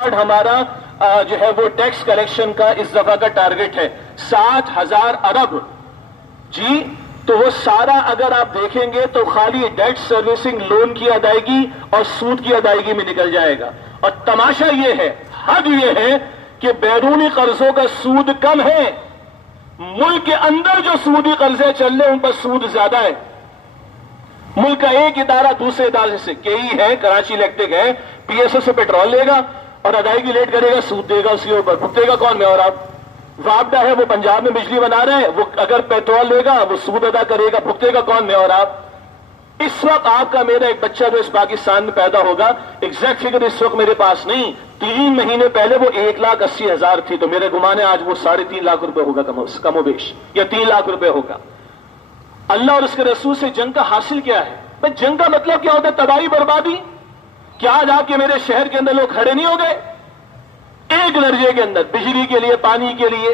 ہمارا جو ہے وہ ٹیکس کلیکشن کا اس دفعہ کا ٹارگٹ ہے 60,000 ارب جی. تو وہ سارا اگر آپ دیکھیں گے تو خالی ڈیٹ سروسنگ لون کی ادائیگی اور سود کی ادائیگی میں نکل جائے گا. اور تماشا یہ ہے، حد یہ ہے کہ بیرونی قرضوں کا سود کم ہے، ملک کے اندر جو سودی قرضے چل رہے ہیں ان پر سود زیادہ ہے. ملک کا ایک ادارہ دوسرے ادارے سے کئی ہے، کراچی الیکٹرک ہے، پی ایس او سے پیٹرول لے گا اور ادائیگی لیٹ کرے گا، سود دے گا، اس کے اوپر بھگتے گا کون؟ میں اور آپ. وابڈا ہے وہ پنجاب میں بجلی بنا رہے ہیں، وہ اگر پیٹرول لے گا وہ سود ادا کرے گا، بھگتے گا کون؟ میں اور آپ. اس وقت آپ کا میرا ایک بچہ جو اس پاکستان میں پیدا ہوگا، ایگزیکٹ فگر اس وقت میرے پاس نہیں، 3 مہینے پہلے وہ 1,80,000 تھی، تو میرے گمان ہے آج وہ 3.5 لاکھ روپے ہوگا کم و بیش، یا 3 لاکھ روپے ہوگا. اللہ اور اس کے رسول سے جنگ کا حاصل کیا ہے؟ بھائی جنگ کا مطلب کیا ہوتا ہے؟ تباہی، بربادی. کیا آج آپ کے میرے شہر کے اندر لوگ کھڑے نہیں ہو گئے ایک درجے کے اندر؟ بجلی کے لیے، پانی کے لیے.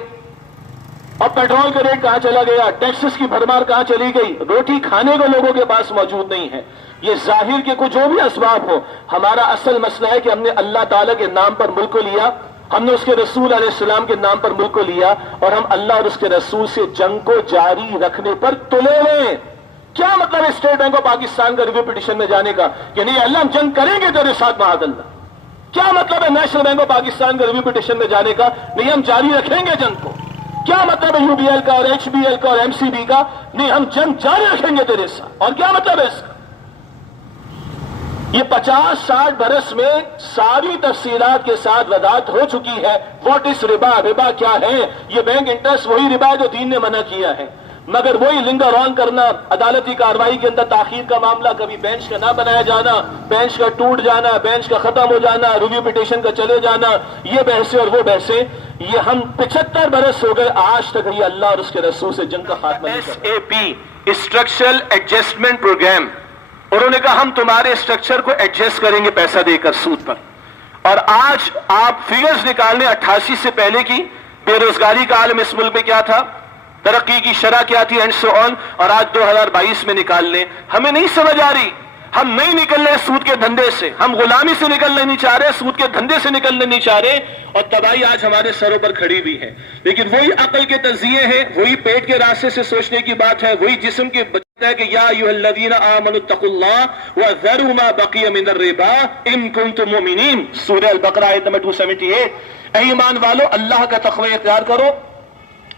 اور پیٹرول کا ریٹ کہاں چلا گیا؟ ٹیکسز کی بھرمار کہاں چلی گئی؟ روٹی کھانے کو لوگوں کے پاس موجود نہیں ہے. یہ ظاہر کے کچھ جو بھی اسباب ہو، ہمارا اصل مسئلہ ہے کہ ہم نے اللہ تعالیٰ کے نام پر ملک کو لیا، ہم نے اس کے رسول علیہ السلام کے نام پر ملک کو لیا، اور ہم اللہ اور اس کے رسول سے جنگ کو جاری رکھنے پر تلے ہوئے ہیں. کیا مطلب ہے اسٹیٹ بینک آف پاکستان کا ریویو پٹیشن میں جانے کا کہ نہیں اللہ ہم جنگ کریں گے تیرے ساتھ معاذ اللہ؟ کیا مطلب ہے نیشنل بینک آف پاکستان کا ریویو پٹیشن میں جانے کا نہیں ہم جاری رکھیں گے جنگ کو؟ کیا مطلب ہے یو بی ایل کا اور ایچ بی ایل کا اور ایم سی بی کا نہیں ہم جنگ جاری رکھیں گے تیرے ساتھ؟ اور کیا مطلب ہے اس کا؟ یہ 50-60 برس میں ساری تفصیلات کے ساتھ وضاحت ہو چکی ہے. واٹ از ربا؟ ربا کیا ہے؟ یہ بینک انٹرسٹ وہی ربا جو دین نے منع کیا ہے، مگر وہی لنگر آن کرنا، عدالتی کارروائی کے اندر تاخیر کا معاملہ، کبھی بینچ کا نہ بنایا جانا، بینچ کا ٹوٹ جانا، بینچ کا ختم ہو جانا، ریویو پٹیشن کا چلے جانا، یہ بحثیں اور وہ بحثیں. یہ ہم 75 برس ہو گئے آج تک یہ اللہ اور اس کے رسول سے جنگ کا خاتمہ نہیں کر رہے. SAP اسٹرکچرل ایڈجسٹمنٹ پروگرام، انہوں نے کہا ہم تمہارے اسٹرکچر کو ایڈجسٹ کریں گے پیسہ دے کر سود پر. اور آج آپ فگرز نکال لیں 88 سے پہلے کی بے روزگاری کا عالم اس ملک میں کیا تھا، ترقی کی شرح کیا تھی، اینڈ سو آن، اور آج 2022 میں نکال لیں. ہمیں نہیں سمجھ آ رہی، ہم نہیں نکل رہے سود کے دھندے سے، ہم غلامی سے نکلنے نہیں چاہ رہے، سود کے دھندے سے نکلنے نہیں چاہ رہے، اور تباہی آج ہمارے سروں پر کھڑی بھی ہے. لیکن وہی عقل کے تجزیے ہیں، وہی پیٹ کے راستے سے سوچنے کی بات ہے، وہی جسم کے ہے کہ یا ایھا الذین آمنوا اتقوا اللہ وذروا ما بقی من الربا ان کنتم مؤمنین. سورہ البقرہ آیت نمبر 278. اے ایمان والو اللہ کا تقوی اختیار کرو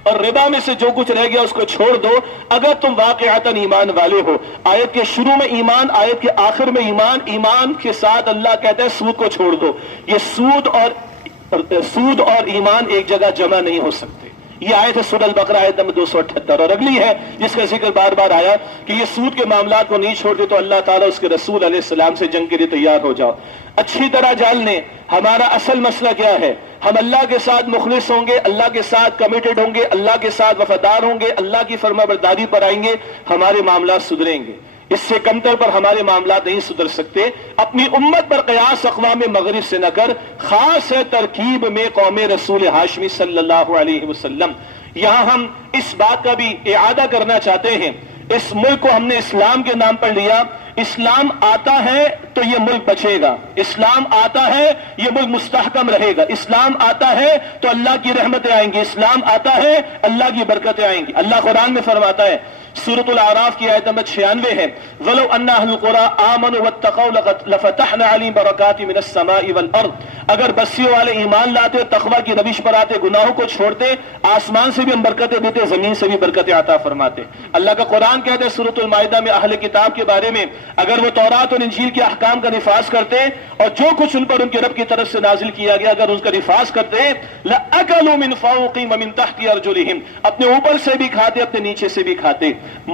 اور ربا میں سے جو کچھ رہ گیا اس کو چھوڑ دو اگر تم واقعتاً ایمان والے ہو. آیت کے شروع میں ایمان، آیت کے آخر میں ایمان. ایمان کے ساتھ اللہ کہتا ہے سود کو چھوڑ دو. یہ سود اور ایمان ایک جگہ جمع نہیں ہو سکتے. یہ آیت ہے سورہ البقرہ آیت نمبر 278. اور اگلی ہے جس کا ذکر بار بار آیا کہ یہ سود کے معاملات کو نہیں چھوڑتے تو اللہ تعالیٰ اس کے رسول علیہ السلام سے جنگ کے لیے تیار ہو جاؤ. اچھی طرح جان لیں ہمارا اصل مسئلہ کیا ہے. ہم اللہ کے ساتھ مخلص ہوں گے، اللہ کے ساتھ کمیٹڈ ہوں گے، اللہ کے ساتھ وفادار ہوں گے، اللہ کی فرما برداری پر آئیں گے، ہمارے معاملات سدھریں گے. اس سے کمتر پر ہمارے معاملات نہیں سدھر سکتے. اپنی امت پر قیاس اقوام مغرب سے نہ کر، خاص ہے ترکیب میں قوم رسول ہاشمی صلی اللہ علیہ وسلم. یہاں ہم اس بات کا بھی اعادہ کرنا چاہتے ہیں، اس ملک کو ہم نے اسلام کے نام پر لیا. اسلام آتا ہے تو یہ ملک بچے گا، اسلام آتا ہے یہ ملک مستحکم رہے گا، اسلام آتا ہے تو اللہ کی رحمتیں آئیں گی، اسلام آتا ہے اللہ کی برکتیں آئیں گی. اللہ قرآن میں فرماتا ہے، سورۃ الاعراف کی آیت نمبر 96 ہے، وَلَوْ أَنَّ أَهْلَ الْقُرَىٰ آمَنُوا وَاتَّقَوْا لَفَتَحْنَا عَلَيْهِمْ بَرَكَاتٍ مِنَ السَّمَاءِ وَالْأَرْضِ. اگر بستیوں والے ایمان لاتے، تقویٰ کی روش پر آتے، گناہوں کو چھوڑتے، آسمان سے بھی ہم برکتیں دیتے، زمین سے بھی برکتیں عطا فرماتے. اللہ کا قرآن کہتے ہیں سورۃ المائدہ میں اہل کتاب کے بارے میں، اگر وہ تورات اور انجیل کے احکام کا نفاذ کرتے اور جو کچھ ان پر ان کے رب کی طرف سے نازل کیا گیا اگر ان کا نفاذ کرتے، لَأَكَلُوا مِنْ فَوْقِهِمْ وَمِنْ تَحْتِ أَرْجُلِهِمْ، اپنے اوپر سے بھی کھاتے، اپنے نیچے سے بھی کھاتے.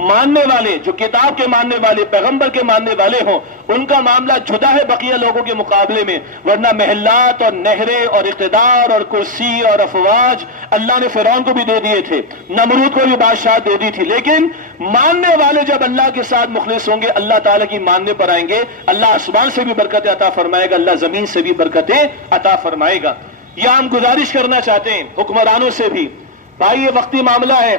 ماننے والے جو کتاب کے ماننے والے، پیغمبر کے ماننے والے ہوں، ان کا معاملہ جدا ہے بقیہ لوگوں کے مقابلے میں. ورنہ محلات اور نہریں اور اقتدار اور کرسی اور افواج اللہ نے فرعون کو بھی دے دیے تھے، نمرود کو بھی بادشاہ دے دی تھی. لیکن ماننے والے جب اللہ کے ساتھ مخلص ہوں گے، اللہ تعالیٰ کی ماننے پر آئیں گے، اللہ آسمان سے بھی برکتیں عطا فرمائے گا، اللہ زمین سے بھی برکتیں عطا فرمائے گا. یا ہم گزارش کرنا چاہتے ہیں حکمرانوں سے بھی، بھائی یہ وقتی معاملہ ہے.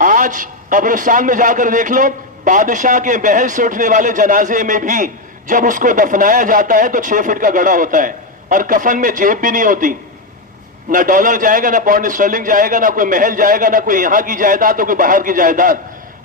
آج قبرستان میں جا کر دیکھ لو، بادشاہ کے بحث سے اٹھنے والے جنازے میں بھی جب اس کو دفنایا جاتا ہے تو 6 فٹ کا گڑھا ہوتا ہے. اور کفن میں جیب بھی نہیں ہوتی، نہ ڈالر جائے گا، نہ پاؤنڈ اسٹرلنگ جائے گا، نہ کوئی محل جائے گا، نہ کوئی یہاں کی جائیداد تو کوئی باہر کی جائیداد.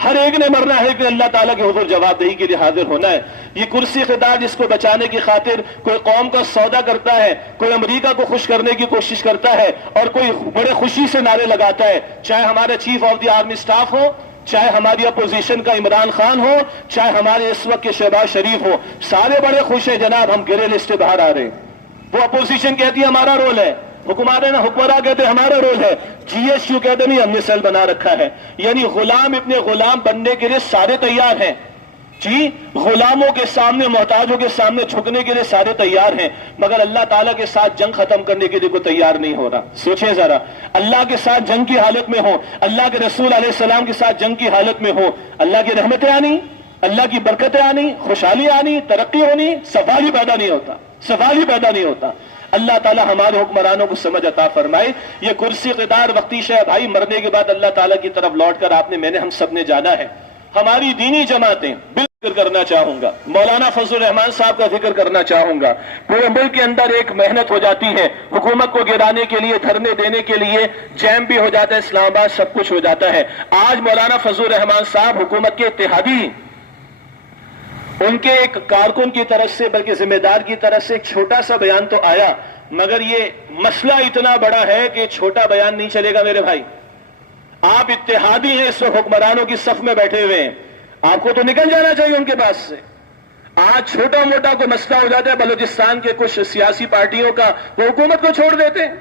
ہر ایک نے مرنا ہے کہ اللہ تعالیٰ کے حضور جواب دہی کے لیے حاضر ہونا ہے. یہ کرسی خدا جس کو بچانے کی خاطر کوئی قوم کا سودا کرتا ہے، کوئی امریکہ کو خوش کرنے کی کوشش کرتا ہے، اور کوئی بڑے خوشی سے نعرے لگاتا ہے، چاہے ہمارے chief of the army staff ہو، چاہے ہماری اپوزیشن کا عمران خان ہو، چاہے ہمارے اس وقت کے شہباز شریف ہو، سارے بڑے خوش ہیں جناب ہم گرے لسٹ باہر آ رہے ہیں. وہ اپوزیشن کہتی ہے ہمارا رول ہے، حکمراں کہتے ہیں ہمارا رول ہے، جی ایس یو کہتے نہیں ہم نے سیل بنا رکھا ہے. یعنی غلام ابن غلام بننے کے لیے سارے تیار ہیں جی، غلاموں کے سامنے، محتاجوں کے سامنے جھکنے کے لیے سارے تیار ہیں، مگر اللہ تعالیٰ کے ساتھ جنگ ختم کرنے کے لیے کوئی تیار نہیں ہو رہا. سوچیں ذرا، اللہ کے ساتھ جنگ کی حالت میں ہو، اللہ کے رسول علیہ السلام کے ساتھ جنگ کی حالت میں ہو، اللہ کی رحمتیں آنی، اللہ کی برکتیں آنی، خوشحالی آنی، ترقی ہونی، سوال ہی پیدا نہیں ہوتا، سوال ہی پیدا نہیں ہوتا. اللہ تعالیٰ ہمارے حکمرانوں کو سمجھ عطا فرمائے. یہ کرسی قدار وقتی ہے بھائی، مرنے کے بعد اللہ تعالیٰ کی طرف لوٹ کر آپ نے، میں نے، ہم سب نے جانا ہے. ہماری دینی جماعتیں ذکر کرنا چاہوں گا، مولانا فضل الرحمان صاحب کا ذکر کرنا چاہوں گا. پورے ملک کے اندر ایک محنت ہو جاتی ہے حکومت کو گرانے کے لیے، دھرنے دینے کے لیے، جیم بھی ہو جاتا ہے اسلام آباد، سب کچھ ہو جاتا ہے. آج مولانا فضل الرحمان صاحب حکومت کے اتحادی، ان کے ایک کارکن کی طرف سے، بلکہ ذمہ دار کی طرف سے ایک چھوٹا سا بیان تو آیا، مگر یہ مسئلہ اتنا بڑا ہے کہ چھوٹا بیان نہیں چلے گا میرے بھائی. آپ اتحادی ہیں، اس وقت حکمرانوں کی صف میں بیٹھے ہوئے ہیں، آپ کو تو نکل جانا چاہیے ان کے پاس سے. آج چھوٹا موٹا کوئی مسئلہ ہو جاتا ہے بلوچستان کے کچھ سیاسی پارٹیوں کا، وہ حکومت کو چھوڑ دیتے ہیں.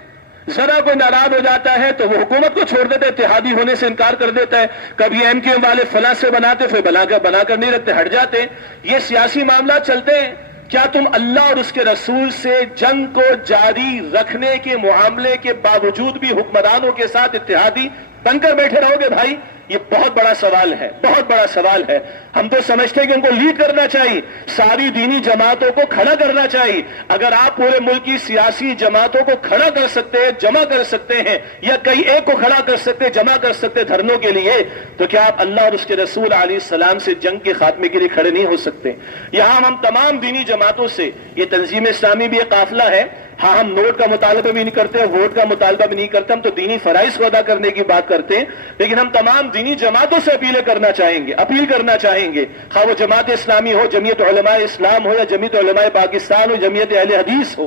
ذرا کوئی ناراض ہو جاتا ہے تو وہ حکومت کو چھوڑ دیتے، اتحادی ہونے سے انکار کر دیتا ہے. کبھی ایم کیو ایم والے فلاں سے بناتے، پھر بنا کر نہیں رکھتے، ہٹ جاتے. یہ سیاسی معاملات چلتے ہیں. کیا تم اللہ اور اس کے رسول سے جنگ کو جاری رکھنے کے معاملے کے باوجود بھی حکمرانوں کے ساتھ اتحادی بن کر بیٹھے رہو گے بھائی؟ یہ بہت بڑا سوال ہے، بہت بڑا سوال ہے. ہم تو سمجھتے ہیں کہ ان کو لیڈ کرنا چاہیے، ساری دینی جماعتوں کو کھڑا کرنا چاہیے. اگر آپ پورے ملک کی سیاسی جماعتوں کو کھڑا کر سکتے ہیں، جمع کر سکتے ہیں، یا کئی ایک کو کھڑا کر سکتے، جمع کر سکتے دھرنوں کے لیے، تو کیا آپ اللہ اور اس کے رسول علیہ السلام سے جنگ کے خاتمے کے لیے کھڑے نہیں ہو سکتے؟ یہاں ہم تمام دینی جماعتوں سے، یہ تنظیم اسلامی بھی ایک قافلہ ہے، ہاں ہم نوٹ کا مطالبہ بھی نہیں کرتے، ووٹ کا مطالبہ بھی نہیں کرتے، ہم تو دینی فرائض کو ادا کرنے کی بات کرتے ہیں. لیکن ہم تمام دینی جماعتوں سے اپیل کرنا چاہیں گے، خواہ وہ جماعت اسلامی ہو، جمعیت علماء اسلام ہو، یا جمعیت علماء پاکستان ہو، جمعیت اہل حدیث ہو.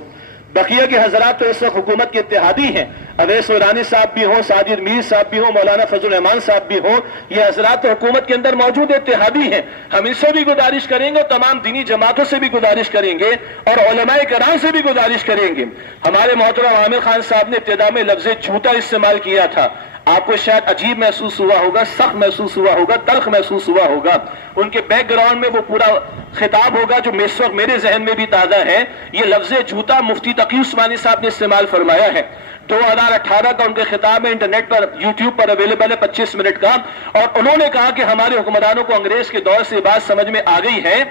بقیہ کے حضرات تو اس وقت حکومت کے اتحادی ہیں، اویس ورانی صاحب بھی ہوں، ساجد میر صاحب بھی ہوں، مولانا فضل الرحمان صاحب بھی ہوں، یہ حضرات تو حکومت کے اندر موجود اتحادی ہیں. ہم ان سے بھی گزارش کریں گے، تمام دینی جماعتوں سے بھی گزارش کریں گے، اور علماء کرام سے بھی گزارش کریں گے. ہمارے محترم عامر خان صاحب نے ابتدا میں لفظ جھوٹا استعمال کیا تھا. آپ کو شاید عجیب محسوس ہوا ہوگا، سخت محسوس ہوا ہوگا، تلخ محسوس ہوا ہوگا. ان کے بیک گراؤنڈ میں وہ پورا خطاب ہوگا جو اس وقت میرے ذہن میں بھی تازہ ہے. یہ لفظ جھوٹا مفتی تقی عثمانی صاحب نے استعمال فرمایا ہے. 2018 کا ان کے خطاب میں انٹرنیٹ پر، یوٹیوب پر اویلیبل ہے، 25 منٹ کا. اور انہوں نے کہا کہ ہمارے حکمرانوں کو انگریز کے دور سے بات سمجھ میں آ گئی ہے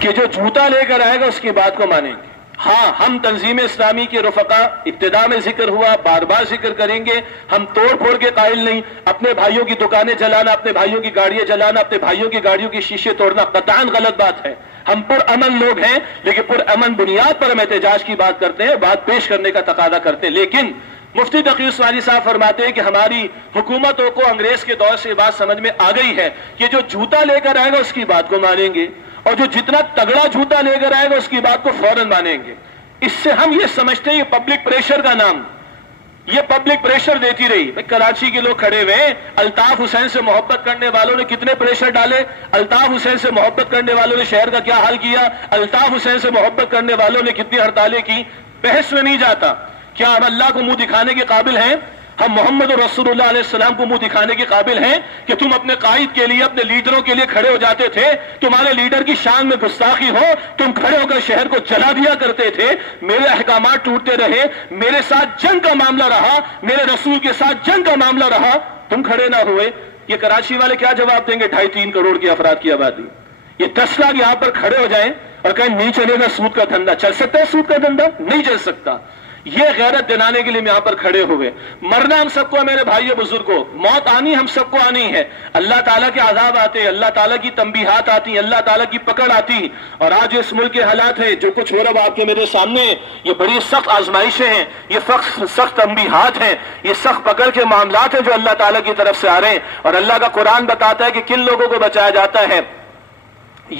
کہ جو جھوٹا لے کر آئے گا اس کی بات کو مانیں گے. ہاں، ہم تنظیم اسلامی کے رفقا، ابتدا میں ذکر ہوا، بار بار ذکر کریں گے، ہم توڑ پھوڑ کے قائل نہیں. اپنے بھائیوں کی دکانیں جلانا، اپنے بھائیوں کی گاڑیاں جلانا، اپنے بھائیوں کی گاڑیوں کی شیشے توڑنا قطعاً غلط بات ہے. ہم پر امن لوگ ہیں، لیکن پر امن بنیاد پر ہم احتجاج کی بات کرتے ہیں، بات پیش کرنے کا تقاضا کرتے ہیں. لیکن مفتی تقی عثمانی صاحب فرماتے ہیں کہ ہماری حکومتوں کو انگریز کے دور سے بات سمجھ میں آ گئی ہے کہ جو جھوٹا لے کر آئے گا اس کی بات کو مانیں گے، اور جو جتنا تگڑا جھوٹا لے کر آئے گا اس کی بات کو فوراً مانیں گے. اس سے ہم یہ سمجھتے ہیں یہ پبلک پریشر کا نام، یہ پبلک پریشر دیتی رہی. کراچی کے لوگ کھڑے ہوئے ہیں، الطاف حسین سے محبت کرنے والوں نے کتنے پریشر ڈالے، الطاف حسین سے محبت کرنے والوں نے شہر کا کیا حال کیا، الطاف حسین سے محبت کرنے والوں نے کتنی ہڑتالیں کی. بحث میں نہیں جاتا. کیا ہم اللہ کو منہ دکھانے کے قابل ہیں؟ ہم محمد رسول اللہ علیہ السلام کو منہ دکھانے کے قابل ہیں کہ تم اپنے قائد کے لیے، اپنے لیڈروں کے لیے کھڑے ہو جاتے تھے، تمہارے لیڈر کی شان میں گستاخی ہو، تم کھڑے ہو کر شہر کو جلا دیا کرتے تھے، میرے احکامات ٹوٹتے رہے، میرے ساتھ جنگ کا معاملہ رہا، میرے رسول کے ساتھ جنگ کا معاملہ رہا، تم کھڑے نہ ہوئے. یہ کراچی والے کیا جواب دیں گے؟ 2.5-3 کروڑ کی افراد کی آبادی. یہ 10 لاکھ یہاں پر کھڑے ہو جائیں اور کہیں نہیں چلے گا سود کا دھندا. چل سکتا ہے سود کا دھندا؟ نہیں چل سکتا. یہ غیرت دلانے کے لیے یہاں پر کھڑے ہوئے. مرنا ہم سب کو میرے بھائیو بزرگوں، موت آنی ہم سب کو آنی ہے. اللہ تعالیٰ کے عذاب آتے، اللہ تعالیٰ کی تنبیہات آتی، اللہ تعالیٰ کی پکڑ آتی. اور آج اس ملک کے حالات ہیں، جو کچھ ہو رہا ہے آپ کے میرے سامنے، یہ بڑی سخت آزمائشیں ہیں، یہ سخت تنبیہات ہیں، یہ سخت پکڑ کے معاملات ہیں جو اللہ تعالیٰ کی طرف سے آ رہے ہیں. اور اللہ کا قرآن بتاتا ہے کہ کن لوگوں کو بچایا جاتا ہے.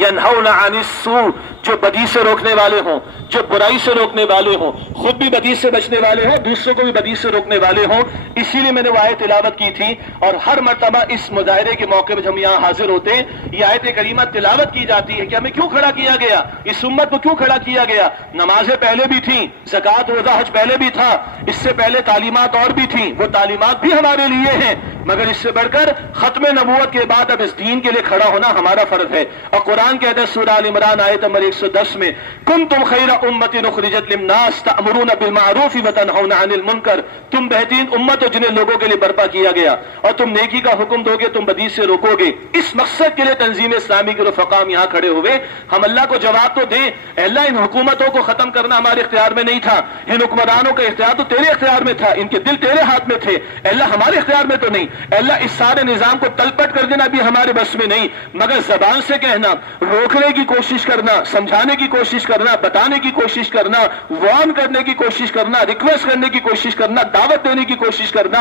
ینہون عن السوء، جو بدی سے روکنے والے ہوں، جو برائی سے روکنے والے ہوں، خود بھی بدی سے بچنے والے ہوں، دوسروں کو بھی بدی سے روکنے والے ہوں. اسی لیے میں نے وہ آیت تلاوت کی تھی. اور ہر مرتبہ اس مظاہرے کے موقع پہ جب ہم یہاں حاضر ہوتے ہیں، یہ آیت کریمہ تلاوت کی جاتی ہے کہ ہمیں کیوں کھڑا کیا گیا، اس امت کو کیوں کھڑا کیا گیا. نمازیں پہلے بھی تھیں، زکوٰۃ روزہ حج پہلے بھی تھا، اس سے پہلے تعلیمات اور بھی تھیں، وہ تعلیمات بھی ہمارے لیے ہیں، مگر اس سے بڑھ کر ختم نبوت کے بعد اب اس دین کے لیے کھڑا ہونا ہمارا فرض ہے. اور قرآن کہتا ہے سورہ آل عمران آیت نمبر 110 میں، کنتم خیر امت اخرجت للناس تأمرون بالمعروف وتنہون عن المنکر، تم بہترین امت ہو جنہیں لوگوں کے لیے برپا کیا گیا، اور تم نیکی کا حکم دو گے، تم بدی سے روکو گے. اس مقصد کے لیے تنظیم اسلامی کے رفقا یہاں کھڑے ہوئے. ہم اللہ کو جواب تو دیں، اللہ ان حکومتوں کو ختم کرنا ہمارے اختیار میں نہیں تھا، ان حکمرانوں کا اختیار تو تیرے اختیار میں تھا، ان کے دل تیرے ہاتھ میں تھے، اللہ ہمارے اختیار میں تو نہیں. اللہ اس سارے نظام کو تلپٹ کر دینا بھی ہمارے بس میں نہیں، مگر زبان سے کہنا، روکنے کی کوشش کرنا، سمجھانے کی کوشش کرنا، بتانے کی کوشش کرنا، وارن کرنے کی کوشش کرنا، ریکویسٹ کرنے کی کوشش کرنا، دعوت دینے کی کوشش کرنا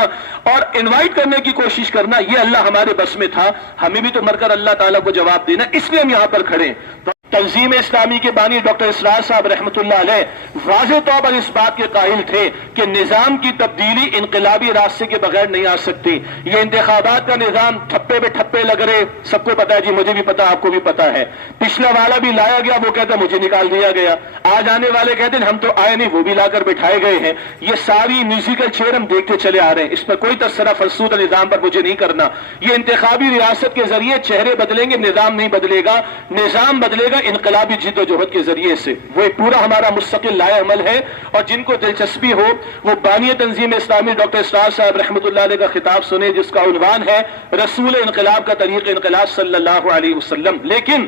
اور انوائٹ کرنے کی کوشش کرنا، یہ اللہ ہمارے بس میں تھا. ہمیں بھی تو مر کر اللہ تعالیٰ کو جواب دینا، اس لیے ہم یہاں پر کھڑے ہیں. تنظیم اسلامی کے بانی ڈاکٹر اسرار صاحب رحمۃ اللہ علیہ واضح طور پر اس بات کے قائل تھے کہ نظام کی تبدیلی انقلابی راستے کے بغیر نہیں آ سکتی. یہ انتخابات کا نظام ٹھپے پہ ٹھپے لگ رہے، سب کو پتا ہے جی، مجھے بھی پتا، آپ کو بھی پتا ہے. پچھلا والا بھی لایا گیا، وہ کہتا مجھے نکال دیا گیا. آج آنے والے کہتے ہیں ہم تو آئے نہیں، وہ بھی لا کر بٹھائے گئے ہیں. یہ ساری میوزیکل چیئر ہم دیکھتے چلے آ رہے ہیں، اس پر کوئی تبصرہ فرسودہ نظام پر مجھے نہیں کرنا. یہ انتخابی ریاست کے ذریعے چہرے بدلیں گے، نظام نہیں بدلے گا. نظام بدلے گا انقلابی جد و جہد کے ذریعے سے. وہ ایک پورا ہمارا مستقل لائے عمل ہے. اور جن کو دلچسپی ہو وہ بانی تنظیم اسلامی ڈاکٹر اسرار صاحب رحمۃ اللہ علیہ کا خطاب سنے، جس کا عنوان ہے رسول انقلاب کا طریق انقلاب صلی اللہ علیہ وسلم. لیکن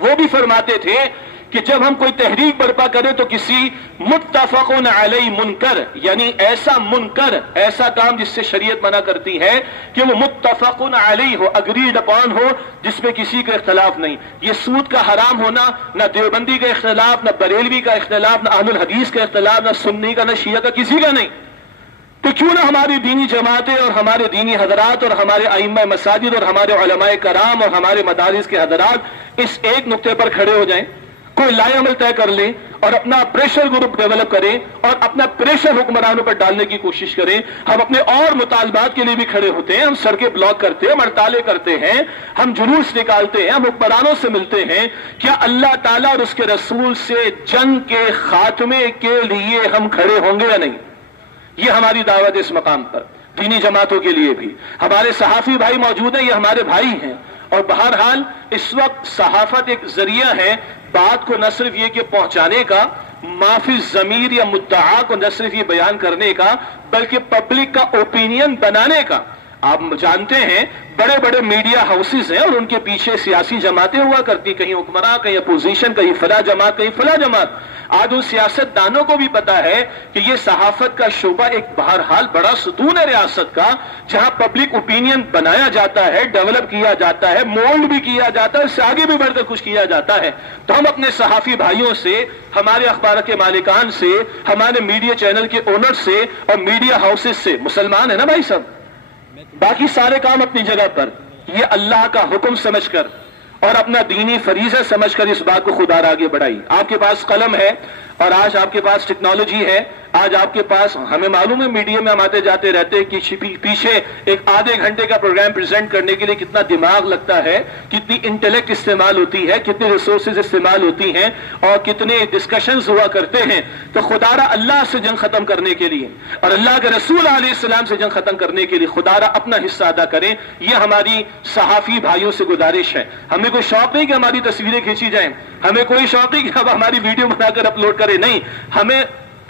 وہ بھی فرماتے تھے کہ جب ہم کوئی تحریک برپا کریں تو کسی متفق علیہ منکر، یعنی ایسا منکر، ایسا کام جس سے شریعت منع کرتی ہے کہ وہ متفق علیہ ہو، اگریڈ اپون ہو، جس میں کسی کا اختلاف نہیں. یہ سود کا حرام ہونا، نہ دیوبندی کا اختلاف، نہ بریلوی کا اختلاف، نہ اہل الحدیث کا اختلاف، نہ سنی کا، نہ شیعہ کا، کسی کا نہیں. تو کیوں نہ ہماری دینی جماعتیں اور ہمارے دینی حضرات اور ہمارے ائمہ مساجد اور ہمارے علماء کرام اور ہمارے مدارس کے حضرات اس ایک نقطے پر کھڑے ہو جائیں، کوئی لائے عمل طے کر لیں اور اپنا پریشر گروپ ڈیولپ کریں اور اپنا پریشر حکمرانوں پر ڈالنے کی کوشش کریں. ہم اپنے اور مطالبات کے لیے بھی کھڑے ہوتے ہیں، ہم سڑکیں بلاک کرتے ہیں، ہم ہڑتالیں کرتے ہیں، ہم جلوس نکالتے ہیں، ہم حکمرانوں سے ملتے ہیں. کیا اللہ تعالیٰ اور اس کے رسول سے جنگ کے خاتمے کے لیے ہم کھڑے ہوں گے یا نہیں؟ یہ ہماری دعوت ہے اس مقام پر. دینی جماعتوں کے لیے بھی ہمارے صحافی بھائی موجود ہیں، یہ ہمارے بھائی ہیں. اور بہرحال اس وقت صحافت ایک ذریعہ ہے بات کو نہ صرف یہ کہ پہنچانے کا، معافی ضمیر یا مدعا کو نہ صرف یہ بیان کرنے کا، بلکہ پبلک کا اوپینین بنانے کا. آپ جانتے ہیں بڑے بڑے میڈیا ہاؤسز ہیں اور ان کے پیچھے سیاسی جماعتیں ہوا کرتی، کہیں حکمراں، کہیں اپوزیشن، کہیں فلاں جماعت، کہیں فلاں جماعت. آج ان سیاست دانوں کو بھی پتا ہے کہ یہ صحافت کا شعبہ ایک بہرحال بڑا ستون ہے ریاست کا، جہاں پبلک اوپینین بنایا جاتا ہے، ڈیولپ کیا جاتا ہے، مولڈ بھی کیا جاتا ہے، اس سے آگے بھی بڑھ کر کچھ کیا جاتا ہے. تو ہم اپنے صحافی بھائیوں سے، ہمارے اخبار کے مالکان سے، ہمارے میڈیا چینل کے اونر سے اور میڈیا ہاؤسز سے، مسلمان ہیں نا بھائی سب، باقی سارے کام اپنی جگہ پر، یہ اللہ کا حکم سمجھ کر اور اپنا دینی فریضہ سمجھ کر اس بات کو خدا را آگے بڑھائی. آپ کے پاس قلم ہے اور آج آپ کے پاس ٹیکنالوجی ہے، آج آپ کے پاس، ہمیں معلوم ہے میڈیا میں ہم آتے جاتے رہتے ہیں کہ پیچھے ایک آدھے گھنٹے کا پروگرام پریزنٹ کرنے کے لیے کتنا دماغ لگتا ہے، کتنی انٹلیکٹ استعمال ہوتی ہے، کتنے ریسورسز استعمال ہوتی ہیں اور کتنے ڈسکشنز ہوا کرتے ہیں. تو خدا را اللہ سے جنگ ختم کرنے کے لیے اور اللہ کے رسول علیہ السلام سے جنگ ختم کرنے کے لیے خدا را اپنا حصہ ادا کریں. یہ ہماری صحافی بھائیوں سے گزارش ہے. ہمیں کوئی شوق نہیں کہ ہماری تصویریں کھینچی جائیں، ہمیں کوئی شوق نہیں کہ اب ہماری ویڈیو بنا کر اپلوڈ کریں، نہیں، ہمیں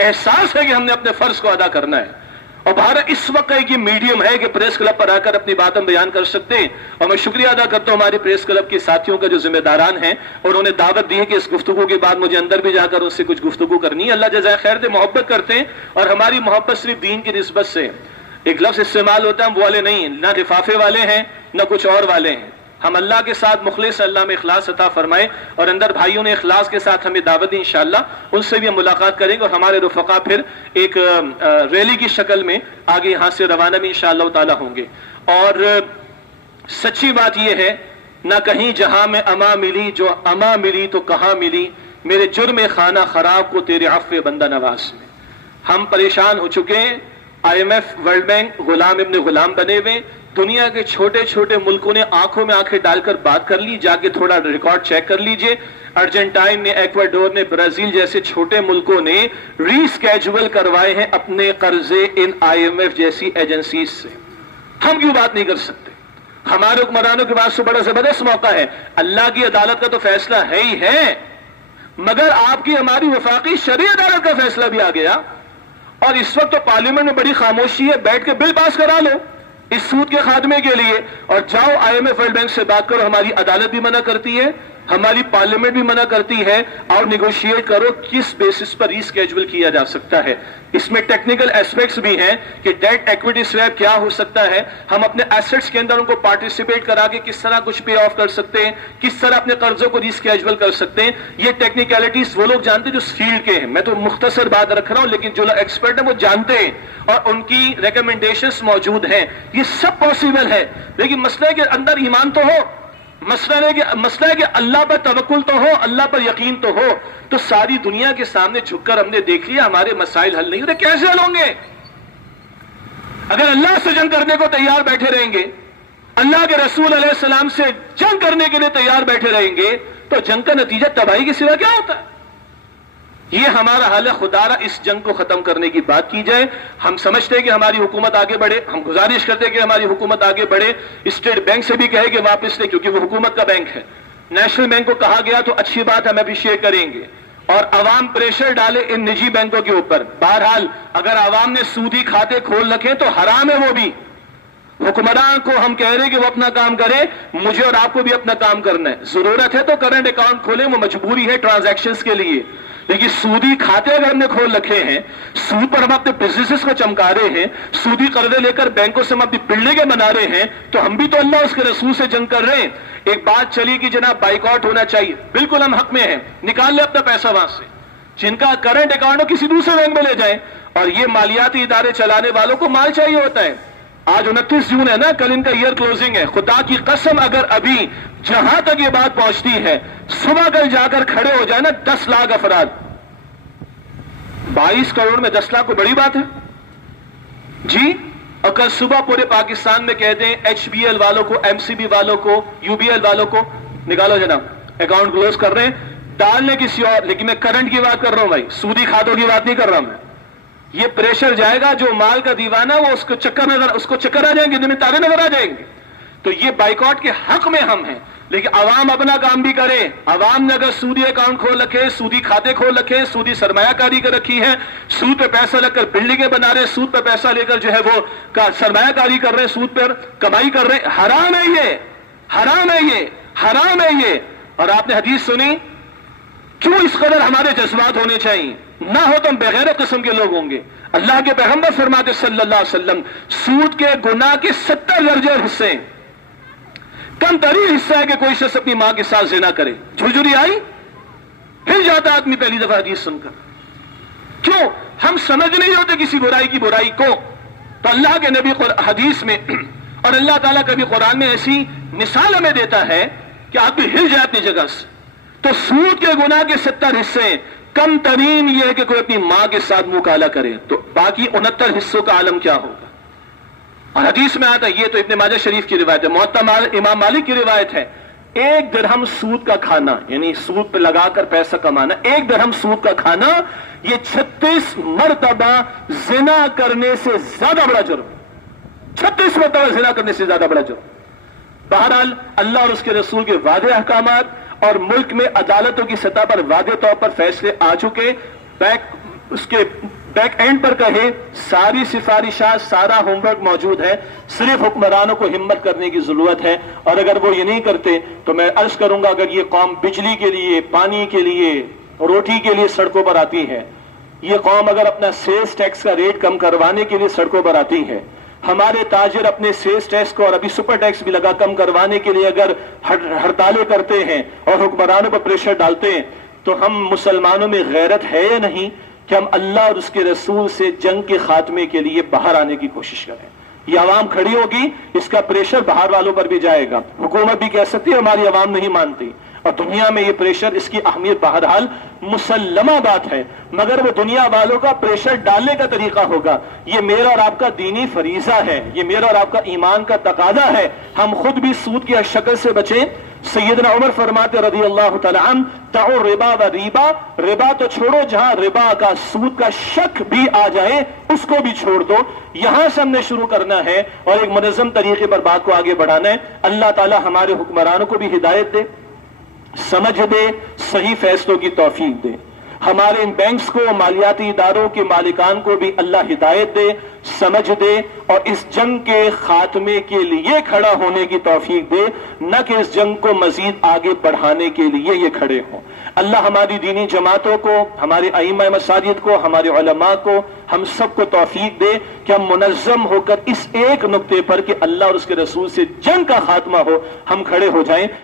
احساس ہے کہ ہم نے اپنے فرض کو ادا کرنا ہے اور بھارت اس وقت ایک یہ میڈیم ہے کہ پریس کلب پر آ کر اپنی باتیں بیان کر سکتے ہیں. اور میں شکریہ ادا کرتا ہوں ہمارے پریس کلب کے ساتھیوں کا جو ذمہ داران ہیں, اور انہوں نے دعوت دی ہے کہ اس گفتگو کے بعد مجھے اندر بھی جا کر ان سے کچھ گفتگو کرنی ہے. اللہ جزائے خیر دے, محبت کرتے ہیں, اور ہماری محبت صرف دین کی نسبت سے. ایک لفظ استعمال ہوتا ہے, ہم وہ والے نہیں, نہ لفافے والے ہیں نہ کچھ اور والے ہیں. ہم اللہ کے ساتھ مخلص, اللہ میں اخلاص عطا فرمائے, اور اندر بھائیوں نے اخلاص کے ساتھ ہمیں دعوت دی انشاءاللہ, ان سے بھی ہم ملاقات کریں گے, اور ہمارے رفقا پھر ایک ریلی کی شکل میں آگے یہاں سے روانہ بھی انشاءاللہ تعالی ہوں گے. اور سچی بات یہ ہے, نہ کہیں جہاں میں اما ملی, جو اما ملی تو کہاں ملی, میرے جرم خانہ خراب کو تیرے عفو بندہ نواز میں. ہم پریشان ہو چکے ہیں, I M F, world bank غلام ابن غلام بنے ہوئے. دنیا کے چھوٹے چھوٹے ملکوں نے آنکھوں میں آنکھیں ڈال کر بات کر لی, جا کے تھوڑا ریکارڈ چیک کر لیجئے. ارجنٹائن نے, ایکواڈور نے, برازیل جیسے چھوٹے ملکوں نے ری سکیجول کروائے ہیں اپنے قرضے ان آئی ایم ایف جیسی ایجنسیز سے. ہم کیوں بات نہیں کر سکتے؟ ہمارے حکمرانوں کے پاس تو بڑا زبردست موقع ہے. اللہ کی عدالت کا تو فیصلہ ہے ہی ہے, مگر آپ کی ہماری وفاقی شرعی عدالت کا فیصلہ بھی آ گیا, اور اس وقت تو پارلیمنٹ میں بڑی خاموشی ہے. بیٹھ کے بل پاس کرا لو اس سود کے خاتمے کے لیے, اور جاؤ I M F world bank سے بات کرو. ہماری عدالت بھی منع کرتی ہے, ہماری پارلیمنٹ بھی منع کرتی ہے, اور نیگوشیٹ کرو کس بیسس پر ری سکیجول کیا جا سکتا ہے. اس میں ٹیکنیکل ایسپیکٹس بھی ہیں کہ ڈیٹ ایکویٹی سویپ کیا ہو سکتا ہے, ہم اپنے ایسٹس کے اندر ان کو پارٹیسپیٹ کرا کے کس طرح کچھ پے آف کر سکتے ہیں, کس طرح اپنے قرضوں کو ری سکیجول کر سکتے ہیں. یہ ٹیکنیکلٹیز وہ لوگ جانتے ہیں جو فیلڈ کے ہیں. میں تو مختصر بات رکھ رہا ہوں, لیکن جو لوگ ایکسپرٹ ہیں وہ جانتے ہیں, اور ان کی ریکمنڈیشنز موجود ہیں. یہ سب پاسبل ہے, لیکن مسئلہ کے اندر ایمان تو ہو, مسئلہ ہے کہ اللہ پر توکل تو ہو, اللہ پر یقین تو ہو. تو ساری دنیا کے سامنے جھک کر ہم نے دیکھ لیا ہمارے مسائل حل نہیں ہوتے. کیسے حل ہوں گے؟ اگر اللہ سے جنگ کرنے کو تیار بیٹھے رہیں گے, اللہ کے رسول علیہ السلام سے جنگ کرنے کے لیے تیار بیٹھے رہیں گے, تو جنگ کا نتیجہ تباہی کے سوا کیا ہوتا ہے؟ یہ ہمارا حال ہے. خدا را اس جنگ کو ختم کرنے کی بات کی جائے. ہم سمجھتے ہیں کہ ہماری حکومت آگے بڑھے, ہم گزارش کرتے ہیں کہ ہماری حکومت آگے بڑھے. اسٹیٹ بینک سے بھی کہے کہ واپس لے, کیونکہ وہ حکومت کا بینک ہے. نیشنل بینک کو کہا گیا تو اچھی بات ہم اپریشیٹ کریں گے, اور عوام پریشر ڈالے ان نجی بینکوں کے اوپر. بہرحال اگر عوام نے سودی کھاتے کھول رکھے تو حرام ہے وہ بھی. حکمران کو ہم کہہ رہے ہیں کہ وہ اپنا کام کرے, مجھے اور آپ کو بھی اپنا کام کرنا ہے. ضرورت ہے تو کرنٹ اکاؤنٹ کھولیں, وہ مجبوری ہے ٹرانزیکشنز کے لیے. لیکن سودی کھاتے اگر ہم نے کھول رکھے ہیں, سود پر ہم اپنے بزنسز کو چمکا رہے ہیں, سودی قرضے لے کر بینکوں سے ہم اپنی بلڈنگیں بنا رہے ہیں, تو ہم بھی تو اللہ اس کے رسول سے جنگ کر رہے ہیں. ایک بات چلی کہ جناب بائیکاٹ ہونا چاہیے, بالکل ہم حق میں ہیں, نکال لیں اپنا پیسہ وہاں سے. جن کا کرنٹ اکاؤنٹ ہو کسی دوسرے بینک میں لے جائیں. اور یہ مالیاتی ادارے چلانے والوں کو مال چاہیے ہوتا ہے. آج 29 جون ہے نا, کل ان کا ایئر کلوزنگ ہے. خدا کی قسم اگر ابھی جہاں تک یہ بات پہنچتی ہے, صبح کل جا کر کھڑے ہو جائے نا 10 لاکھ افراد, 22 کروڑ میں 10 لاکھ کو بڑی بات ہے جی. اور کل صبح پورے پاکستان میں کہہ دیں ایچ بی ایل والوں کو, ایم سی بی والوں کو, یو بی ایل والوں کو نکالو جناب اکاؤنٹ کلوز کر رہے ہیں, ڈالنے کسی اور. لیکن میں کرنٹ کی بات کر رہا ہوں بھائی, سودی کھاتوں کی بات نہیں کر رہا میں. یہ پریشر جائے گا, جو مال کا دیوانہ وہ اس کو چکر آ جائیں گے, جنہیں تارے نظر آ جائیں گے. تو یہ بائیکاٹ کے حق میں ہم ہیں, لیکن عوام اپنا کام بھی کرے. عوام نے اگر سودی اکاؤنٹ کھول رکھے, سودی کھاتے کھول رکھے, سودی سرمایہ کاری کر رکھی ہے, سود پہ پیسہ لگ کر بلڈنگیں بنا رہے, سود پہ پیسہ لے کر جو ہے وہ سرمایہ کاری کر رہے, سود پر کمائی کر رہے, حرام ہے یہ, حرام ہے یہ, حرام ہے یہ. اور آپ نے حدیث سنی, کیوں اس قدر ہمارے جذبات ہونے چاہیے, نہ ہو تو ہم بغیر قسم کے لوگ ہوں گے. اللہ کے پیغمبر فرماتے صلی اللہ علیہ وسلم, سود کے گناہ کے 70 درجے حصے, کم ترین حصہ ہے کہ کوئی شخص اپنی ماں کے ساتھ زنا کرے. جھرجھری آئی, ہل جاتا آدمی پہلی دفعہ حدیث سن کر. کیوں؟ ہم سمجھ نہیں ہوتے کسی برائی کی برائی کو. تو اللہ کے نبی حدیث میں اور اللہ تعالیٰ کبھی قرآن میں ایسی مثال ہمیں دیتا ہے کہ آپ بھی ہل جائے اپنی جگہ سے. تو سود کے گناہ کے 70 حصے, کم ترین یہ ہے کہ کوئی اپنی ماں کے ساتھ منہ کالا کرے. تو باقی 69 حصوں کا عالم کیا ہوگا؟ اور حدیث میں آتا ہے, یہ تو ابن ماجہ شریف کی روایت ہے, موطا امام مالک کی روایت ہے, 1 درہم سود کا کھانا, یعنی سود پہ لگا کر پیسہ کمانا, 1 درہم سود کا کھانا, یہ 36 مرتبہ زنا کرنے سے زیادہ بڑا جرم, 36 مرتبہ زنا کرنے سے زیادہ بڑا جرم. بہرحال اللہ اور اس کے رسول کے واضح احکامات, اور ملک میں عدالتوں کی سطح پر واضح طور پر فیصلے آ چکے. اس کے بیک اینڈ پر کہیں ساری سفارشات، سارا ہوم ورک موجود ہے، صرف حکمرانوں کو ہمت کرنے کی ضرورت ہے. اور اگر وہ یہ نہیں کرتے تو میں عرض کروں گا اگر یہ قوم بجلی کے لیے، پانی کے لیے، روٹی کے لیے سڑکوں پر آتی ہے، یہ قوم اگر اپنا سیلز ٹیکس کا ریٹ کم کروانے کے لیے سڑکوں پر آتی ہے، ہمارے تاجر اپنے سیلز ٹیکس کو اور ابھی سپر ٹیکس بھی لگا کم کروانے کے لیے اگر ہڑتالیں کرتے ہیں اور حکمرانوں پر پریشر ڈالتے ہیں، تو ہم مسلمانوں میں غیرت ہے یا نہیں کہ ہم اللہ اور اس کے رسول سے جنگ کے خاتمے کے لیے باہر آنے کی کوشش کریں؟ یہ عوام کھڑی ہوگی، اس کا پریشر باہر والوں پر بھی جائے گا. حکومت بھی کہہ سکتی ہے ہماری عوام نہیں مانتی، اور دنیا میں یہ پریشر، اس کی اہمیت بہرحال مسلمہ بات ہے، مگر وہ دنیا والوں کا پریشر ڈالنے کا طریقہ ہوگا. یہ میرا اور آپ کا دینی فریضہ ہے، یہ میرا اور آپ کا ایمان کا تقاضا ہے. ہم خود بھی سود کی شکل سے بچیں. سیدنا عمر فرماتے رضی اللہ تعالی عنہ، تعو ربا و ریبا، ربا تو چھوڑو، جہاں ربا کا، سود کا شک بھی آ جائے اس کو بھی چھوڑ دو. یہاں سے ہم نے شروع کرنا ہے اور ایک منظم طریقے پر بات کو آگے بڑھانا ہے. اللہ تعالی ہمارے حکمرانوں کو بھی ہدایت دے، سمجھ دے، صحیح فیصلوں کی توفیق دے. ہمارے ان بینکس کو، مالیاتی اداروں کے مالکان کو بھی اللہ ہدایت دے، سمجھ دے، اور اس جنگ کے خاتمے کے لیے کھڑا ہونے کی توفیق دے، نہ کہ اس جنگ کو مزید آگے بڑھانے کے لیے یہ کھڑے ہوں. اللہ ہماری دینی جماعتوں کو، ہمارے ائمہ مساجد کو، ہمارے علماء کو، ہم سب کو توفیق دے کہ ہم منظم ہو کر اس ایک نقطے پر کہ اللہ اور اس کے رسول سے جنگ کا خاتمہ ہو، ہم کھڑے ہو جائیں.